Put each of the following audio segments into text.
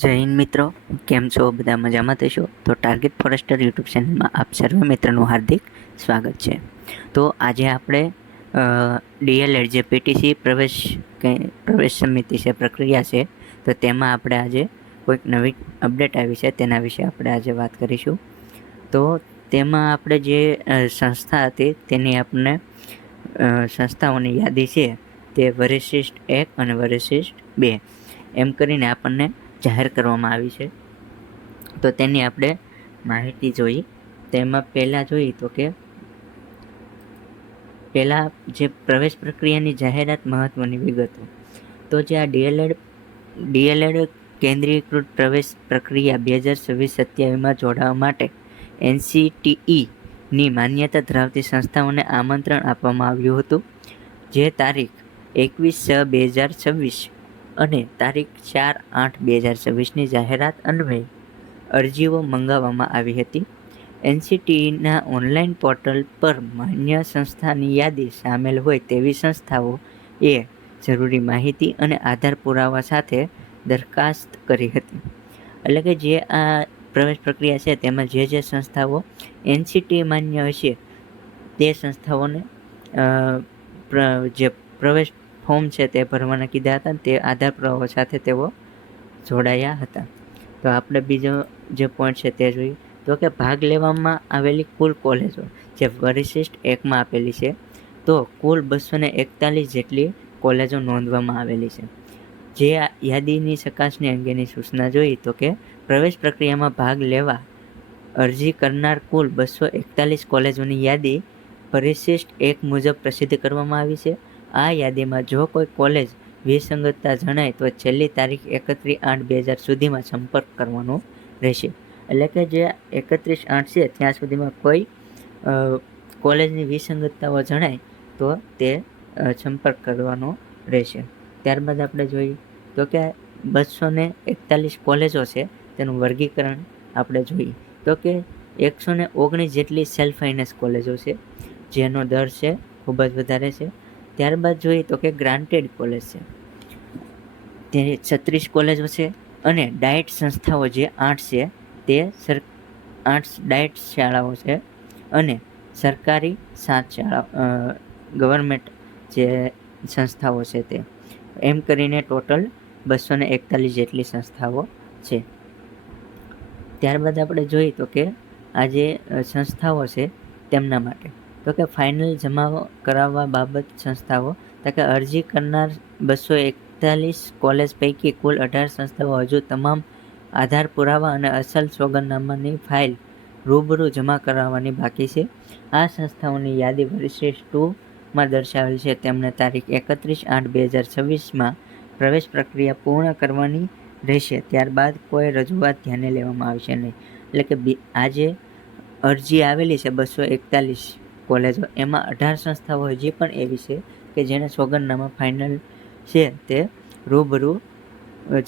જય હિન્દ મિત્રો, કેમ છો? બધા મજામાં થશો? તો ટાર્ગેટ ફોરેસ્ટર યુટ્યુબ ચેનલમાં આપ સર્વે મિત્રોનું હાર્દિક સ્વાગત છે. તો આજે આપણે ડીએલએડ જે પીટીસી પ્રવેશ સમિતિ છે, પ્રક્રિયા છે, તો તેમાં આપણે આજે કોઈક નવી અપડેટ આવી છે તેના વિશે આપણે આજે વાત કરીશું. તો તેમાં આપણે જે સંસ્થા હતી તેની આપણને સંસ્થાઓની યાદી છે તે વરિષ્ઠ 1 અને વરિષ્ઠ 2 એમ કરીને આપણને જાહેર કરવામાં આવી છે. તો તેની આપણે માહિતી જોઈ. તેમાં પહેલાં જોઈએ તો કે પહેલાં જે પ્રવેશ પ્રક્રિયાની જાહેરાત મહત્ત્વની વિગતો. તો જે આ ડીએલએડ કેન્દ્રીયકૃત પ્રવેશ પ્રક્રિયા 2026-27માં જોડાવા માટે NCTEની માન્યતા ધરાવતી સંસ્થાઓને આમંત્રણ આપવામાં આવ્યું હતું. જે તારીખ 21/6/2026 અને તારીખ 4/8/2026ની જાહેરાત અન્વયે અરજીઓ મંગાવવામાં આવી હતી. NCTEના ઓનલાઈન પોર્ટલ પર માન્ય સંસ્થાની યાદી સામેલ હોય તેવી સંસ્થાઓએ જરૂરી માહિતી અને આધાર પુરાવા સાથે દરખાસ્ત કરી હતી. એટલે કે જે આ પ્રવેશ પ્રક્રિયા છે તેમાં જે સંસ્થાઓ NCTE માન્ય હશે તે સંસ્થાઓને જે પ્રવેશ ફોર્મ છે તે ભરવાના કીધા હતા. તે આધાર પુરાવા સાથે તેઓ જોડાયા હતા. તો આપણે બીજો જે પોઈન્ટ છે તે જોઈએ તો કે ભાગ લેવામાં આવેલી કુલ કોલેજો જે વરિષ્ઠ 1માં આપેલી છે, તો કુલ 241 જેટલી કોલેજો નોંધવામાં આવેલી છે. જે યાદીની ચકાસણી અંગેની સૂચના જોઈ તો કે પ્રવેશ પ્રક્રિયામાં ભાગ લેવા અરજી કરનાર કુલ 241 કોલેજોની યાદી પરિશિષ્ટ 1 મુજબ પ્રસિદ્ધ કરવામાં આવી છે. આ યાદીમાં જો કોઈ કોલેજ વિસંગતતા જણાય તો છેલ્લી તારીખ 31/8/2000 સુધીમાં સંપર્ક કરવાનો રહેશે. એટલે કે જે 31/8 છે ત્યાં સુધીમાં કોઈ કોલેજની વિસંગતતાઓ જણાય તો તે સંપર્ક કરવાનો રહેશે. ત્યારબાદ આપણે જોઈએ તો કે 241 કોલેજો છે તેનું વર્ગીકરણ આપણે જોઈએ તો કે 119 જેટલી સેલ્ફ ફાઇનાન્સ કોલેજો છે જેનો દર છે ખૂબ જ વધારે છે. ત્યારબાદ જોઈએ તો કે ગ્રાન્ટેડ કોલેજ છે તે 36 કોલેજો છે અને ડાયટ સંસ્થાઓ જે 8 છે તે 8 ડાયટ શાળાઓ છે અને સરકારી 7 શાળા ગવર્મેન્ટ જે સંસ્થાઓ છે તે એમ કરીને ટોટલ 241 જેટલી સંસ્થાઓ છે. ત્યારબાદ આપણે જોઈએ તો કે આ જે સંસ્થાઓ છે તેમના માટે તો કે ફાઇનલ જમા કરાવવા બાબત સંસ્થાઓ તો કે અરજી કરનાર 241 કોલેજ પૈકી કુલ 18 સંસ્થાઓ હજુ તમામ આધાર પુરાવા અને અસલ સોગંદનામાની ફાઇલ રૂબરૂ જમા કરાવવાની બાકી છે. આ સંસ્થાઓની યાદી વરિષ્ઠ 2માં દર્શાવેલ છે. તેમણે તારીખ 31/8/2026માં પ્રવેશ પ્રક્રિયા પૂર્ણ કરવાની રહેશે. ત્યારબાદ કોઈ રજૂઆત ધ્યાને લેવામાં આવશે નહીં. એટલે કે આ જે અરજી આવેલી છે 241 કોલેજો એમાં 18 સંસ્થાઓ હજી પણ એવી છે કે જેને સોગંદનામા ફાઇનલ છે તે રૂબરૂ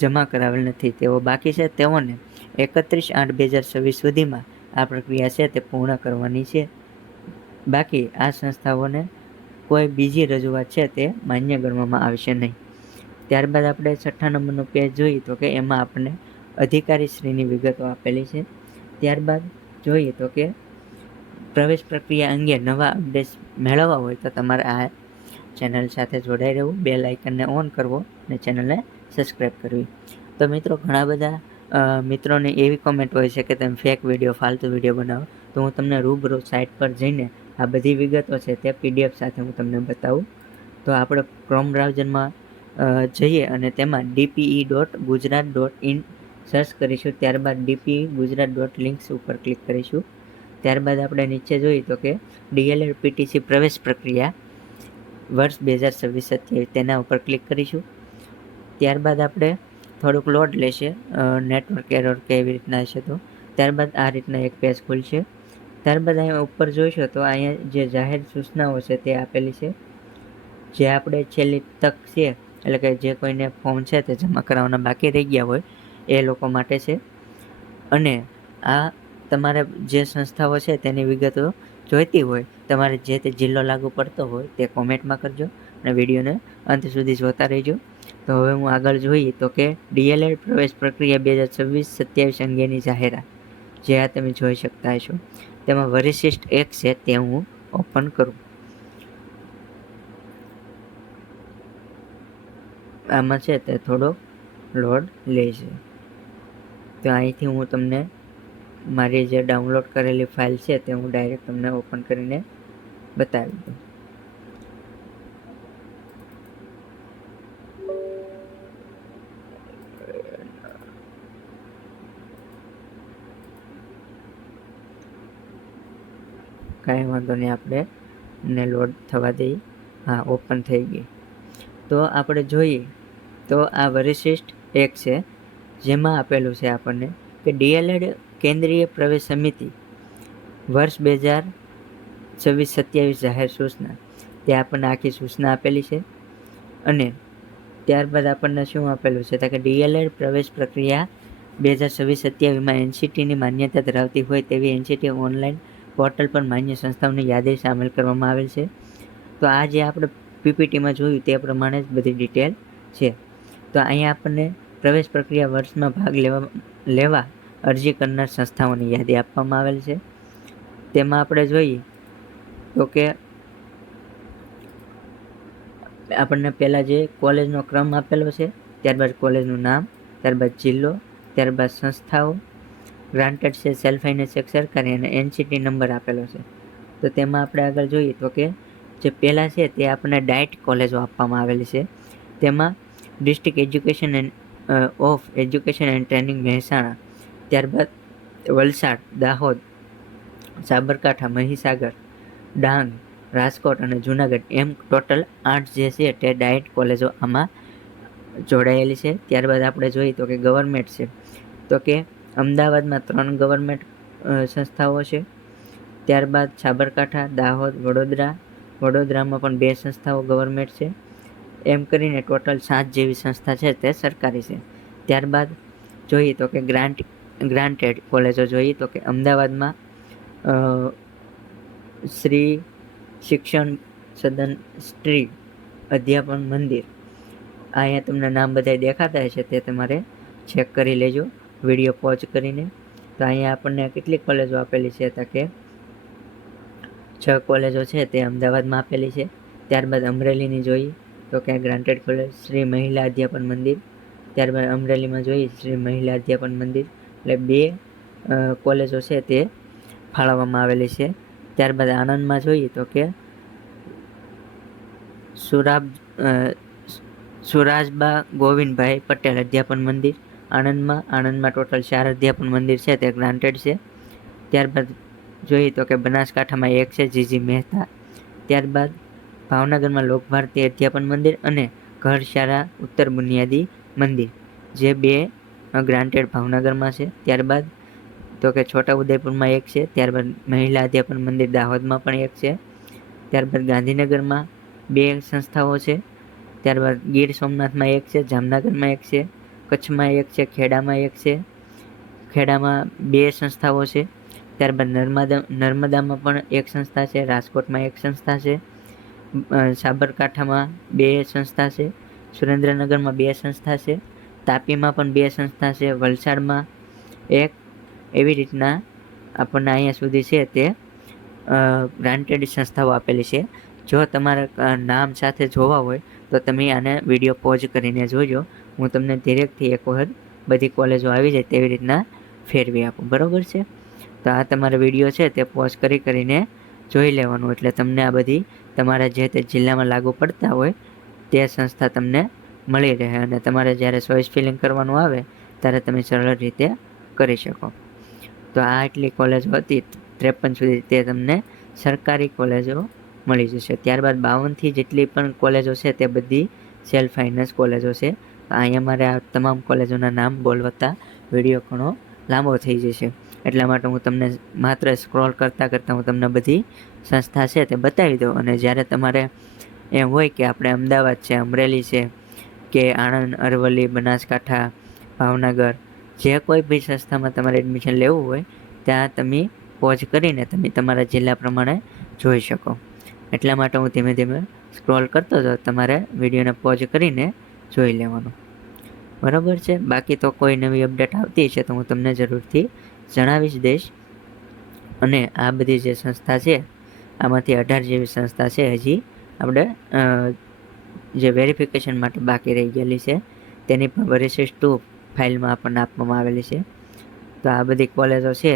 જમા કરાવેલ નથી. તેઓ બાકી છે. તેઓને 31/8/2026 સુધીમાં આ પ્રક્રિયા છે તે પૂર્ણ કરવાની છે. બાકી આ સંસ્થાઓને કોઈ બીજી રજૂઆત છે તે માન્ય ગણવામાં આવશે નહીં. ત્યારબાદ આપણે 6 નંબરનું પેજ જોઈએ તો કે એમાં આપણને અધિકારીશ્રીની વિગતો આપેલી છે. ત્યારબાદ જોઈએ તો કે પ્રવેશ પ્રક્રિયા અંગે નવા અપડેટ્સ મેળવવા હોય તો તમારે આ ચેનલ સાથે જોડાઈ રહેવું, બેલ આઇકનને ઓન કરવો અને ચેનલને સબસ્ક્રાઈબ કરવી. તો મિત્રો ઘણા બધા મિત્રોની એવી કોમેન્ટ હોય છે કે તમે ફેક વિડીયો, ફાલતુ વિડીયો બનાવો, તો હું તમને રૂબરૂ સાઇટ પર જઈને આ બધી વિગતો છે તે PDF સાથે હું તમને બતાવું. તો આપણે ક્રોમ બ્રાઉઝરમાં જઈએ અને તેમાં dpe.gujarat.in સર્ચ કરીશું. ત્યારબાદ dpe.gujarat.links ઉપર ક્લિક કરીશું. ત્યારબાદ આપણે નીચે જોઈએ તો કે ડીએલએડ પીટીસી પ્રવેશ પ્રક્રિયા વર્ષ 2026-27 તેના ઉપર ક્લિક કરીશું. ત્યારબાદ આપણે થોડુંક લોડ લેશે, નેટવર્ક એરર કે એવી રીતના હશે તો ત્યારબાદ આ રીતના એક પેજ ખુલશે. ત્યારબાદ અહીંયા ઉપર જોઈશો તો અહીંયા જે જાહેર સૂચનાઓ છે તે આપેલી છે. જે આપણે છેલ્લી તક છે એટલે કે જે કોઈને ફોર્મ છે તે જમા કરાવવાના બાકી રહી ગયા હોય એ લોકો માટે છે. અને આ તમારે જે સંસ્થાઓ છે તેની વિગતો જોઈતી હોય, તમારે જે તે જિલ્લો લાગુ પડતો હોય તે કોમેન્ટમાં કરજો અને વિડીયોને અંત સુધી જોતા રહેજો. તો હવે હું આગળ જોઈએ તો કે DLED પ્રવેશ પ્રક્રિયા 2026-27 અંગેની જાહેરાત, જે આ તમે જોઈ શકતા હશો. તેમાં વરિષ્ઠ 1 છે તે હું ઓપન કરું. આમાં છે તે થોડો લોડ લે છે. તો અહીંથી હું તમને મારી જે ડાઉનલોડ કરેલી ફાઇલ છે તે હું ડાયરેક્ટ તમને ઓપન કરીને બતાવી દઉં. કાંઈ વાંધો નહીં, આપણે ને લોડ થવા દઈએ. હા, ઓપન થઈ ગઈ. તો આપણે જોઈએ તો આ વરિષ્ઠ 1 છે, જેમાં આપેલું છે આપણને કે DLED કેન્દ્રીય પ્રવેશ સમિતિ વર્ષ 2026-27 જાહેર સૂચના, તે આપણને આખી સૂચના આપેલી છે. અને ત્યારબાદ આપણને શું આપેલું છે તો કે DLED પ્રવેશ પ્રક્રિયા 2026-27માં NCTની માન્યતા ધરાવતી હોય તેવી NCT ઓનલાઈન પોર્ટલ પર માન્ય સંસ્થાઓની યાદી સામેલ કરવામાં આવેલ છે. તો આ જે આપણે PPTમાં જોયું તે પ્રમાણે જ બધી ડિટેલ છે. તો અહીંયા આપણને પ્રવેશ પ્રક્રિયા વર્ષમાં ભાગ લેવા અરજી કરનાર સંસ્થાઓની યાદી આપવામાં આવેલ છે. તેમાં આપણે જોઈએ તો કે આપણને પહેલાં જે કોલેજનો ક્રમ આપેલો છે, ત્યારબાદ કોલેજનું નામ, ત્યારબાદ જિલ્લો, ત્યારબાદ સંસ્થાઓ, ગ્રાન્ટેડ છે, સેલ્ફ ફાઇનાન્સ સરકારી, અને NCT નંબર આપેલો છે. તો તેમાં આપણે આગળ જોઈએ તો કે જે પહેલાં છે તે આપણને ડાયટ કોલેજો આપવામાં આવેલી છે. તેમાં district education of education and training Mehsana, ત્યારબાદ વલસાડ, દાહોદ, સાબરકાંઠા, મહીસાગર, ડાંગ, રાજકોટ અને જૂનાગઢ, એમ ટોટલ 8 જે છે તે ડાયટ કોલેજો આમાં જોડાયેલી છે. ત્યારબાદ આપણે જોઈએ તો કે ગવર્મેન્ટ છે તો કે અમદાવાદમાં 3 ગવર્મેન્ટ સંસ્થાઓ છે. ત્યારબાદ સાબરકાંઠા, દાહોદ, વડોદરામાં પણ 2 સંસ્થાઓ ગવર્મેન્ટ છે. એમ કરીને ટોટલ 7 જેવી સંસ્થા છે તે સરકારી છે. ત્યારબાદ જોઈએ તો કે ગ્રાન્ટેડ કોલેજો જોઈએ તો કે અમદાવાદમાં શ્રી શિક્ષણ સદન શ્રી અધ્યાપન મંદિર, અહીંયા તમને નામ બધા દેખાતા હશે, તે તમારે ચેક કરી લેજો વિડીયો પોઝ કરીને. તો અહીંયા આપણને કેટલી કોલેજો આપેલી છે તો કે 6 કોલેજો છે તે અમદાવાદમાં આપેલી છે. ત્યારબાદ અમરેલીની જોઈએ તો કે ગ્રાન્ટેડ કોલેજ શ્રી મહિલા અધ્યાપન મંદિર, ત્યારબાદ અમરેલીમાં જોઈએ શ્રી મહિલા અધ્યાપન મંદિર, એટલે 2 કોલેજો છે તે ફાળવવામાં આવેલી છે. ત્યારબાદ આણંદમાં જોઈએ તો કે સુરાજબા ગોવિંદભાઈ પટેલ અધ્યાપન મંદિર આણંદમાં ટોટલ 4 અધ્યાપન મંદિર છે તે ગ્રાન્ટેડ છે. ત્યારબાદ જોઈએ તો કે બનાસકાંઠામાં 1 છે જીજી મહેતા, ત્યારબાદ ભાવનગરમાં લોકભારતી અધ્યાપન મંદિર અને ઘરશાળા ઉત્તર બુનિયાદી મંદિર, જે 2 ગ્રાન્ટેડ ભાવનગરમાં છે. ત્યારબાદ તો કે છોટાઉદેપુરમાં 1 છે, ત્યારબાદ મહિલા અધ્યાપન મંદિર દાહોદમાં પણ 1 છે. ત્યારબાદ ગાંધીનગરમાં 2 સંસ્થાઓ છે. ત્યારબાદ ગીર સોમનાથમાં 1 છે, જામનગરમાં 1 છે, કચ્છમાં 1 છે, ખેડામાં 1 છે. ખેડામાં 2 સંસ્થાઓ છે. ત્યારબાદ નર્મદામાં પણ 1 સંસ્થા છે, રાજકોટમાં 1 સંસ્થા છે, સાબરકાંઠામાં 2 સંસ્થા છે, સુરેન્દ્રનગરમાં 2 સંસ્થા છે, તાપીમાં પણ 2 સંસ્થા છે, વલસાડમાં 1. એવી રીતના આપણને અહીંયા સુધી છે તે ગ્રાન્ટેડ સંસ્થાઓ આપેલી છે. જો તમારા નામ સાથે જોવા હોય તો તમે આને વિડીયો પોઝ કરીને જોજો. હું તમને ડિરેક્ટથી એક વખત બધી કોલેજો આવી જાય તેવી રીતના ફેરવી આપું, બરાબર છે. તો આ તમારો વિડીયો છે તે પોઝ કરીને જોઈ લેવાનું, એટલે તમને આ બધી તમારા જે તે જિલ્લામાં લાગુ પડતા હોય તે સંસ્થા તમને મળી રહે, અને તમારે જ્યારે ચોઈસ ફિલિંગ કરવાનું આવે ત્યારે તમે સરળ રીતે કરી શકો. તો આ એટલી કોલેજો હતી 53 સુધી, તે તમને સરકારી કોલેજો મળી જશે. ત્યારબાદ 52થી જેટલી પણ કોલેજો છે તે બધી સેલ્ફ ફાઇનાન્સ કોલેજો છે. અહીંયા મારે આ તમામ કોલેજોના નામ બોલવતા વિડીયો ઘણો લાંબો થઈ જશે, એટલા માટે હું તમને માત્ર સ્ક્રોલ કરતાં હું તમને બધી સંસ્થા છે તે બતાવી દઉં. અને જ્યારે તમારે એમ હોય કે આપણે અમદાવાદ છે, અમરેલી છે કે આણંદ, અરવલ્લી, બનાસકાંઠા, ભાવનગર, જે કોઈ બી સંસ્થામાં તમારે એડમિશન લેવું હોય ત્યાં તમે પોઝ કરીને તમે તમારા જિલ્લા પ્રમાણે જોઈ શકો. એટલા માટે હું ધીમે ધીમે સ્ક્રોલ કરતો હતો, તમારે વિડીયોને પોઝ કરીને જોઈ લેવાનું. બરાબર છે. બાકી તો કોઈ નવી અપડેટ આવતી છે તો હું તમને જરૂરથી જણાવીશ દઈશ. અને આ બધી જે સંસ્થા છે આમાંથી 18 જેવી સંસ્થા છે હજી આપણે જે વેરિફિકેશન માટે બાકી રહી ગયેલી છે તેની પણ વેરિસિસ્ટ 2 ફાઇલમાં આપણને આપવામાં આવેલી છે. તો આ બધી કોલેજો છે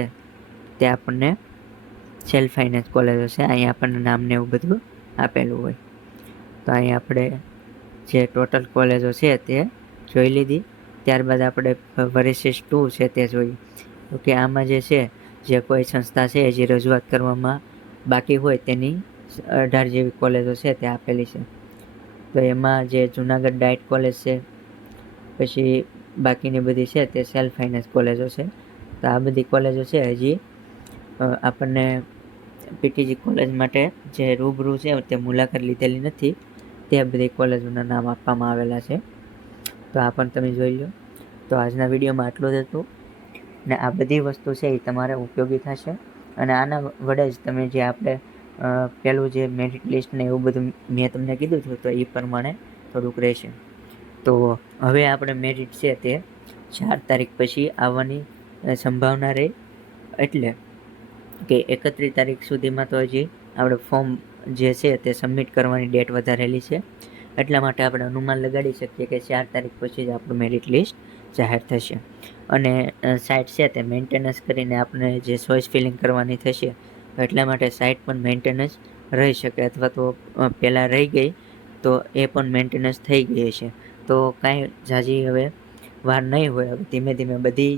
તે આપણને સેલ્ફ ફાઇનાન્સ કોલેજો છે. અહીં આપણને નામને એવું બધું આપેલું હોય. તો અહીં આપણે જે ટોટલ કોલેજો છે તે જોઈ લીધી. ત્યારબાદ આપણે વેરિસિસ્ટ 2 છે તે જોઈએ. તો કે આમાં જે છે જે કોઈ સંસ્થા છે જે રજૂઆત કરવામાં બાકી હોય તેની 18 જેવી કોલેજો છે તે આપેલી છે. તો એમાં જે જુનાગઢ ડાયટ કોલેજ છે, પછી બાકીની બધી છે તે સેલ્ફ ફાઇનાન્સ કોલેજો છે. તો આ બધી કોલેજો છે હજી આપણને પીટીજી કોલેજ માટે જે રૂબરૂ છે તે મુલાકાત લીધેલી નથી. તે બધી કોલેજોના નામ આપવામાં આવેલા છે. તો આ પણ તમે જોઈ લો. તો આજના વિડીયોમાં આટલું જ હતું. ને આ બધી વસ્તુ છે એ તમારે ઉપયોગી થશે. અને આના વડે જ તમે જે આપણે પેલું જે મેરિટ લિસ્ટ ને એવું બધું મેં તમને કીધું હતું તો એ પ્રમાણે થોડુંક રહેશે. તો હવે આપણે મેરિટ છે તે 4 તારીખ પછી આવવાની સંભાવના રહી. એટલે કે 31 તારીખ સુધીમાં તો હજી આપણે ફોર્મ જે છે તે સબમિટ કરવાની ડેટ વધારેલી છે. એટલા માટે આપણે અનુમાન લગાડી શકીએ કે 4 તારીખ પછી જ આપણું મેરિટ લિસ્ટ જાહેર થશે. અને સાઇટ છે તે મેન્ટેનન્સ કરીને આપણે જે ચોઇસ ફિલિંગ કરવાની થશે તો એટલા માટે સાઇટ પણ મેન્ટેનન્સ રહી શકે, અથવા તો પહેલાં રહી ગઈ તો એ પણ મેન્ટેનન્સ થઈ ગઈ હશે. તો કાંઈ ઝાઝી હવે વાર નહીં હોય. હવે ધીમે ધીમે બધી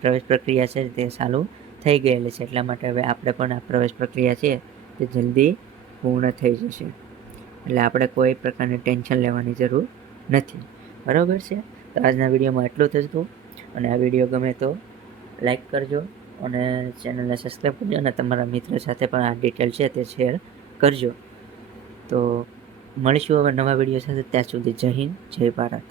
પ્રવેશ પ્રક્રિયા છે તે ચાલુ થઈ ગયેલી છે. એટલા માટે હવે આપણે પણ આ પ્રવેશ પ્રક્રિયા છે તે જલ્દી પૂર્ણ થઈ જશે. એટલે આપણે કોઈ પ્રકારની ટેન્શન લેવાની જરૂર નથી. બરાબર છે. તો આજના વિડીયોમાં એટલું જ હતું. અને આ વિડીયો ગમે તો લાઈક કરજો અને ચેનલને સબસ્ક્રાઈબ કરજો અને તમારા મિત્ર સાથે પણ આ ડિટેલ છે તે શેર કરજો. તો મળીશું હવે નવા વિડીયો સાથે. ત્યાં સુધી જય હિન્દ, જય ભારત.